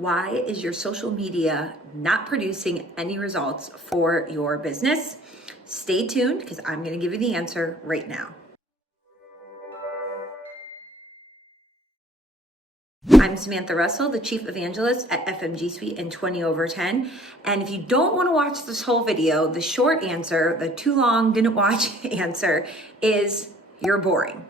Why is your social media not producing any results for your business? Stay tuned because I'm going to give you the answer right now. I'm Samantha Russell, the Chief Evangelist at FMG Suite in 20 over 10. And if you don't want to watch this whole video, the short answer, the too long didn't watch answer is you're boring.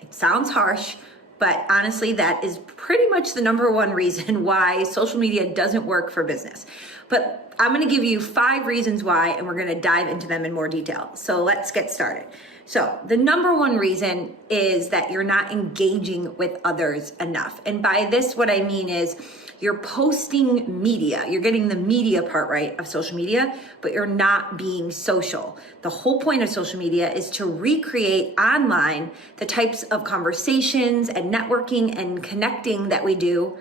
It sounds harsh, but honestly, that is pretty much the number one reason why social media doesn't work for business. But I'm going to give you 5 reasons why, and we're going to dive into them in more detail. So let's get started. So the number one reason is that you're not engaging with others enough. And by this, what I mean is you're posting media. You're getting the media part right of social media, but you're not being social. The whole point of social media is to recreate online the types of conversations and networking and connecting that we do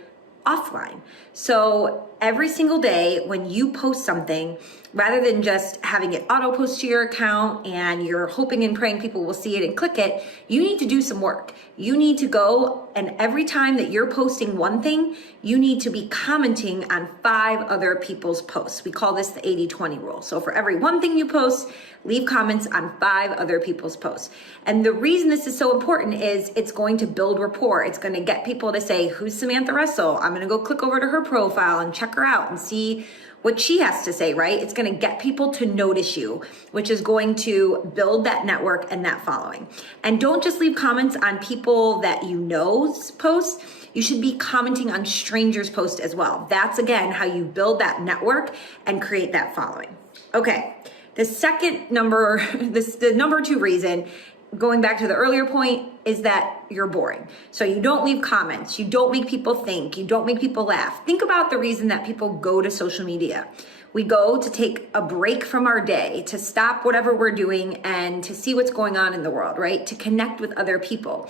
offline. So every single day when you post something, rather than just having it auto post to your account and you're hoping and praying people will see it and click it, you need to do some work. You need to go, and every time that you're posting one thing, you need to be commenting on 5 other people's posts. We call this the 80-20 rule. So for every one thing you post, leave comments on 5 other people's posts. And the reason this is so important is it's going to build rapport. It's going to get people to say, who's Samantha Russell? I'm going to go click over to her profile and check her out and see what she has to say, right? It's going to get people to notice you, which is going to build that network and that following. And don't just leave comments on people that you know's posts. You should be commenting on strangers' posts as well. That's, again, how you build that network and create that following. Okay, the number 2 reason, going back to the earlier point, is that you're boring. So you don't leave comments, you don't make people think, you don't make people laugh. Think about the reason that people go to social media. We go to take a break from our day, to stop whatever we're doing and to see what's going on in the world, right? To connect with other people.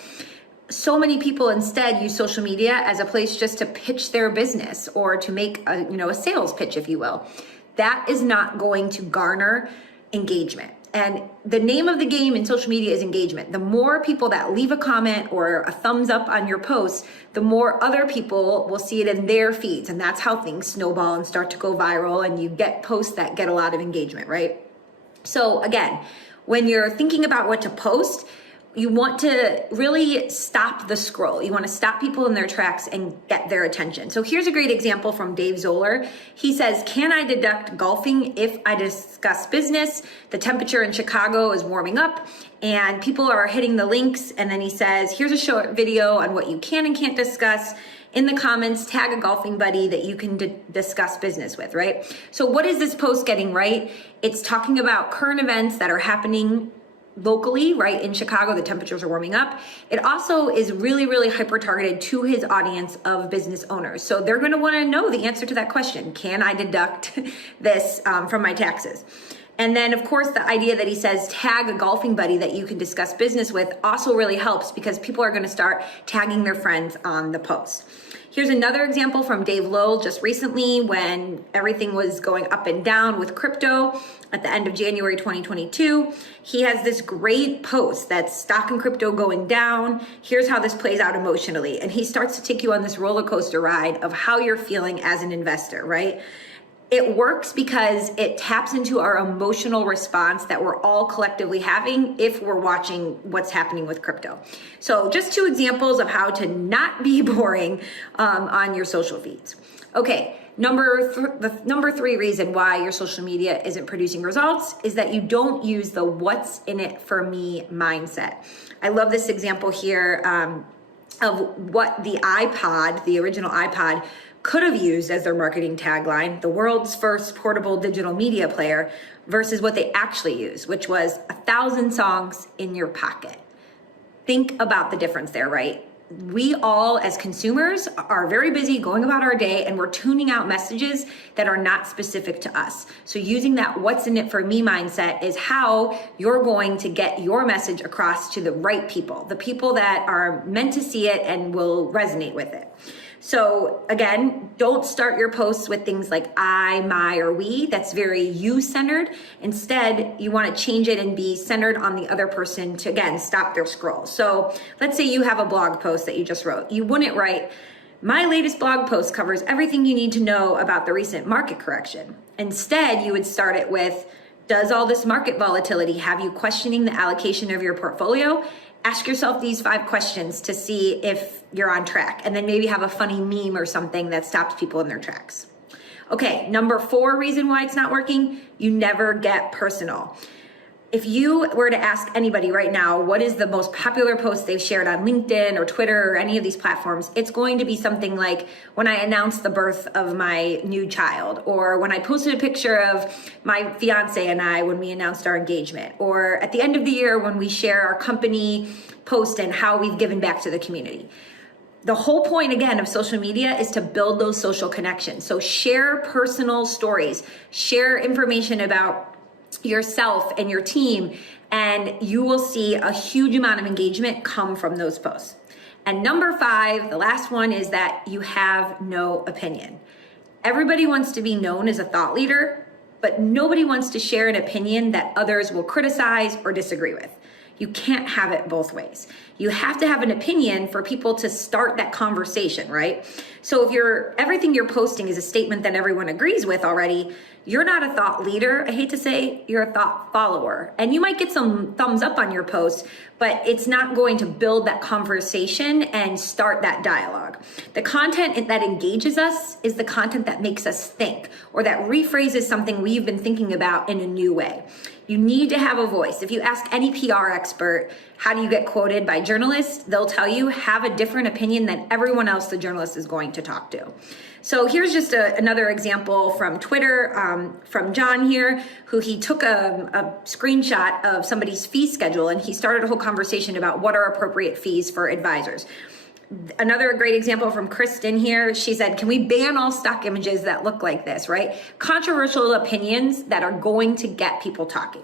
So many people instead use social media as a place just to pitch their business or to make a sales pitch, if you will. That is not going to garner engagement. And the name of the game in social media is engagement. The more people that leave a comment or a thumbs up on your post, the more other people will see it in their feeds. And that's how things snowball and start to go viral, and you get posts that get a lot of engagement, right? So again, when you're thinking about what to post, you want to really stop the scroll. You want to stop people in their tracks and get their attention. So here's a great example from Dave Zoller. He says, can I deduct golfing if I discuss business? The temperature in Chicago is warming up and people are hitting the links. And then he says, here's a short video on what you can and can't discuss. In the comments, tag a golfing buddy that you can discuss business with, right? So what is this post getting right? It's talking about current events that are happening locally, right? In Chicago, the temperatures are warming up. It also is really, really hyper targeted to his audience of business owners. So they're going to want to know the answer to that question. Can I deduct this from my taxes? And then, of course, the idea that he says tag a golfing buddy that you can discuss business with also really helps because people are going to start tagging their friends on the post. Here's another example from Dave Lowell just recently when everything was going up and down with crypto at the end of January 2022. He has this great post that's stock and crypto going down. Here's how this plays out emotionally. And he starts to take you on this roller coaster ride of how you're feeling as an investor, right? It works because it taps into our emotional response that we're all collectively having if we're watching what's happening with crypto. So just 2 examples of how to not be boring on your social feeds. Okay, the number 3 reason why your social media isn't producing results is that you don't use the what's in it for me mindset. I love this example here of what the iPod, the original iPod, could have used as their marketing tagline, the world's first portable digital media player, versus what they actually used, which was 1,000 songs in your pocket. Think about the difference there, right? We all as consumers are very busy going about our day and we're tuning out messages that are not specific to us. So using that what's in it for me mindset is how you're going to get your message across to the right people, the people that are meant to see it and will resonate with it. So again, don't start your posts with things like I, my, or we. That's very you-centered. Instead, you want to change it and be centered on the other person to, again, stop their scroll. So let's say you have a blog post that you just wrote. You wouldn't write, My latest blog post covers everything you need to know about the recent market correction. Instead, you would start it with, does all this market volatility have you questioning the allocation of your portfolio? Ask yourself these 5 questions to see if you're on track, and then maybe have a funny meme or something that stops people in their tracks. Okay, number 4 reason why it's not working, you never get personal. If you were to ask anybody right now, what is the most popular post they've shared on LinkedIn or Twitter or any of these platforms, it's going to be something like when I announced the birth of my new child, or when I posted a picture of my fiance and I when we announced our engagement, or at the end of the year when we share our company post and how we've given back to the community. The whole point, again, of social media is to build those social connections. So share personal stories, share information about yourself and your team, and you will see a huge amount of engagement come from those posts. And number 5, the last one, is that you have no opinion. Everybody wants to be known as a thought leader, but nobody wants to share an opinion that others will criticize or disagree with. You can't have it both ways. You have to have an opinion for people to start that conversation, right? So if everything you're posting is a statement that everyone agrees with already, you're not a thought leader. I hate to say, you're a thought follower. And you might get some thumbs up on your post, but it's not going to build that conversation and start that dialogue. The content that engages us is the content that makes us think, or that rephrases something we've been thinking about in a new way. You need to have a voice. If you ask any PR expert, how do you get quoted by journalists? They'll tell you, have a different opinion than everyone else the journalist is going to talk to. So here's just another example from Twitter, from John here, who he took a screenshot of somebody's fee schedule, and he started a whole conversation about what are appropriate fees for advisors. Another great example from Kristen here, she said, can we ban all stock images that look like this, right? Controversial opinions that are going to get people talking.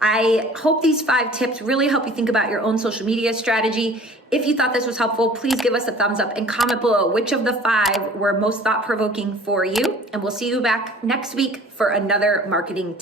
I hope these 5 tips really help you think about your own social media strategy. If you thought this was helpful, please give us a thumbs up and comment below which of the 5 were most thought-provoking for you. And we'll see you back next week for another marketing tip.